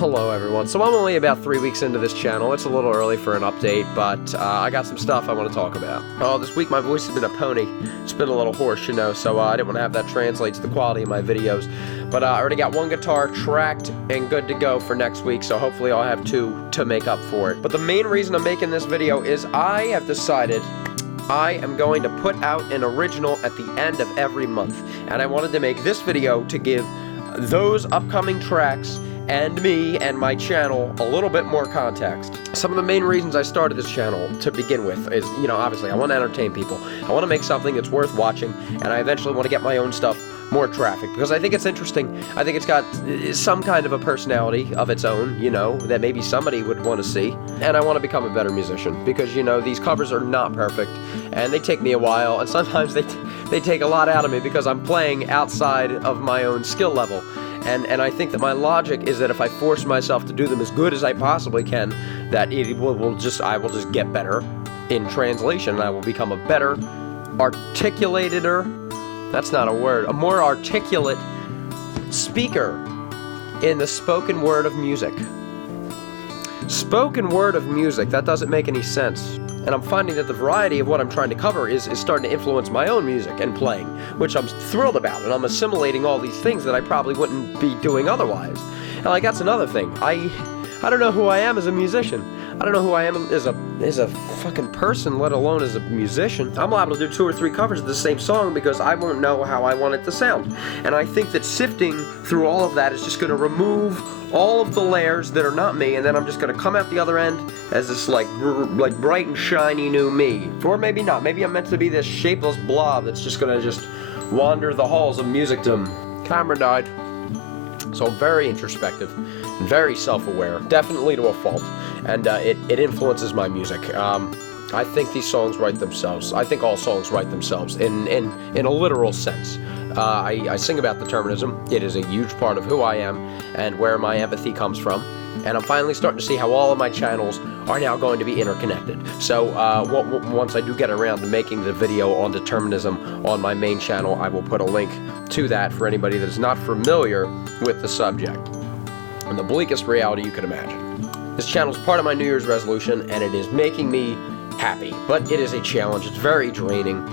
Hello everyone. So I'm only about 3 weeks into this channel. It's a little early for an update, but I got some stuff I want to talk about. Oh, this week my voice has been a pony. It's been a little hoarse, you know, so I didn't want to have that translate to the quality of my videos. But I already got one guitar tracked and good to go for next week, so hopefully I'll have two to make up for it. But the main reason I'm making this video is I have decided I am going to put out an original at the end of every month. And I wanted to make this video to give those upcoming tracks and me and my channel a little bit more context. Some of the main reasons I started this channel to begin with is, you know, obviously I want to entertain people. I want to make something that's worth watching, and I eventually want to get my own stuff more traffic because I think it's interesting. I think it's got some kind of a personality of its own, you know, that maybe somebody would want to see. And I want to become a better musician because, you know, these covers are not perfect and they take me a while, and sometimes they take a lot out of me because I'm playing outside of my own skill level. And I think that my logic is that if I force myself to do them as good as I possibly can, that I will just get better in translation, and I will become a better articulator. That's not a word. A more articulate speaker in the spoken word of music. Spoken word of music, that doesn't make any sense. And I'm finding that the variety of what I'm trying to cover is starting to influence my own music and playing, which I'm thrilled about, and I'm assimilating all these things that I probably wouldn't be doing otherwise. And like, that's another thing. I don't know who I am as a musician. I don't know who I am as a fucking person, let alone as a musician. I'm liable to do 2 or 3 covers of the same song because I won't know how I want it to sound. And I think that sifting through all of that is just going to remove all of the layers that are not me, and then I'm just going to come out the other end as this like bright and shiny new me. Or maybe not. Maybe I'm meant to be this shapeless blob that's just going to just wander the halls of musicdom. Camera died. So I'm very introspective, very self-aware, definitely to a fault, and it influences my music. I think these songs write themselves. I think all songs write themselves in a literal sense. I sing about determinism. It is a huge part of who I am and where my empathy comes from. And I'm finally starting to see how all of my channels are now going to be interconnected. So once I do get around to making the video on determinism on my main channel, I will put a link to that for anybody that is not familiar with the subject. And the bleakest reality you could imagine. This channel is part of my New Year's resolution, and it is making me happy. But it is a challenge. It's very draining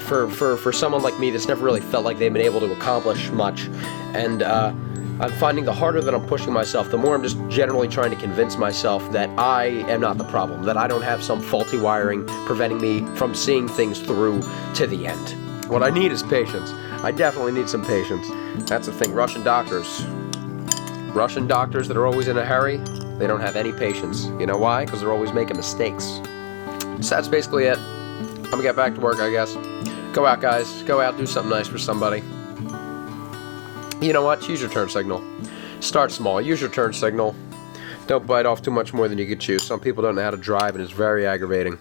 for someone like me that's never really felt like they've been able to accomplish much. And I'm finding the harder that I'm pushing myself, the more I'm just generally trying to convince myself that I am not the problem, that I don't have some faulty wiring preventing me from seeing things through to the end. What I need is patience. I definitely need some patience. That's the thing. Russian doctors that are always in a hurry, they don't have any patience. You know why? Because they're always making mistakes. So that's basically it. I'm gonna get back to work, I guess. Go out, guys. Go out, do something nice for somebody. You know what? Use your turn signal. Start small. Use your turn signal. Don't bite off too much more than you can chew. Some people don't know how to drive, and it's very aggravating.